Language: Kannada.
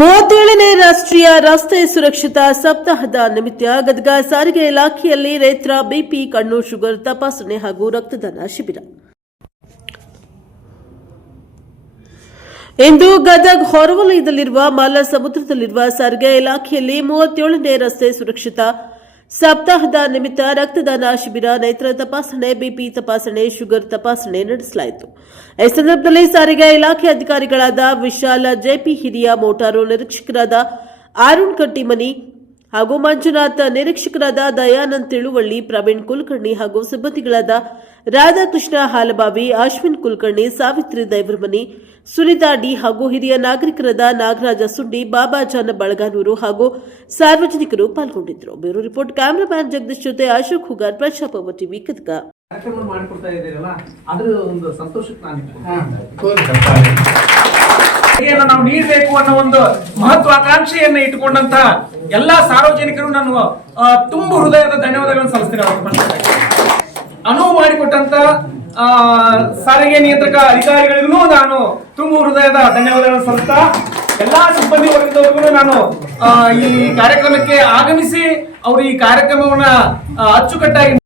ಮೂವತ್ತೇಳನೇ ರಾಷ್ಟ್ರೀಯ ರಸ್ತೆ ಸುರಕ್ಷತಾ ಸಪ್ತಾಹದ ನಿಮಿತ್ತ ಗದಗ ಸಾರಿಗೆ ಇಲಾಖೆಯಲ್ಲಿ ರೈತರ ಬಿಪಿ ಕಣ್ಣು ಶುಗರ್ ತಪಾಸಣೆ ಹಾಗೂ ರಕ್ತದಾನ ಶಿಬಿರ ಇಂದು ಗದಗ ಹೊರವಲಯದಲ್ಲಿರುವ ಮಾಲ ಸಮುದ್ರದಲ್ಲಿರುವ ಸಾರಿಗೆ ಇಲಾಖೆಯಲ್ಲಿ ಮೂವತ್ತೇಳನೇ ರಸ್ತೆ ಸುರಕ್ಷತಾ ಸಪ್ತಾಹದ ನಿಮಿತ್ತ ರಕ್ತದಾನ ಶಿಬಿರ ನೇತ್ರ ತಪಾಸಣೆ ಬಿಪಿ ತಪಾಸಣೆ ಶುಗರ್ ತಪಾಸಣೆ ನಡೆಸಲಾಯಿತು ಈ ಸಂದರ್ಭದಲ್ಲಿ ಸಾರಿಗೆ ಇಲಾಖೆ ಅಧಿಕಾರಿಗಳಾದ ವಿಶಾಲ ಜೆಪಿ ಹಿರಿಯ ಮೋಟಾರು ನಿರೀಕ್ಷಕರಾದ ಅರುಣ್ ಕಟ್ಟಿಮನಿ ಹಾಗೂ ಮಂಜುನಾಥ್ ನಿರೀಕ್ಷಕರಾದ ದಯಾನಂದ್ ತಿಳುವಳ್ಳಿ ಪ್ರವೀಣ್ ಕುಲಕರ್ಣಿ ಹಾಗೂ ಸಿಬ್ಬಂದಿಗಳಾದ ರಾಧಾಕೃಷ್ಣ ಹಾಲಬಾವಿ ಅಶ್ವಿನ್ ಕುಲಕರ್ಣಿ ಸಾವಿತ್ರಿ ದೈವರ್ಮನಿ ಸುನಿತಾ ಡಿ ಹಾಗೂ ಹಿರಿಯ ನಾಗರಿಕರಾದ ನಾಗರಾಜ ಸುಡ್ಡಿ ಜಾನ ಬಳಗಾನೂರು ಹಾಗೂ ಸಾರ್ವಜನಿಕರು ಪಾಲ್ಗೊಂಡಿದ್ದರು ಬ್ಯೂರೋ ರಿಪೋರ್ಟ್ ಕ್ಯಾಮರಾಮ್ಯಾನ್ ಜಗದೀಶ್ ಜೊತೆ ಅಶೋಕ್ ಹುಗಾರ್ ಪ್ರಶಾಪ ಟಿವಿ ಕದಕ ನಾವು ಒಂದು ಮಹತ್ವಾಕಾಂಕ್ಷೆಯನ್ನ ಇಟ್ಟುಕೊಂಡಂತಹ ಎಲ್ಲಾ ಸಾರ್ವಜನಿಕರು ನಾನು ತುಂಬ ಹೃದಯದ ಧನ್ಯವಾದಗಳನ್ನು ಸಲ್ಲಿಸ್ತೀನಿ ಕೊಟ್ಟಂತ ಸಾರಿಗೆ ನಿಯಂತ್ರಕ ಅಧಿಕಾರಿಗಳಿಗೂ ನಾನು ತುಂಬ ಹೃದಯದ ಧನ್ಯವಾದಗಳನ್ನು ಸಲ್ಲಿಸ್ತಾ ಎಲ್ಲಾ ಸಿಬ್ಬಂದಿ ವರ್ಗದವರಿಗೂ ನಾನು ಈ ಕಾರ್ಯಕ್ರಮಕ್ಕೆ ಆಗಮಿಸಿ ಅವರು ಈ ಕಾರ್ಯಕ್ರಮವನ್ನ ಅಚ್ಚುಕಟ್ಟಾಗಿ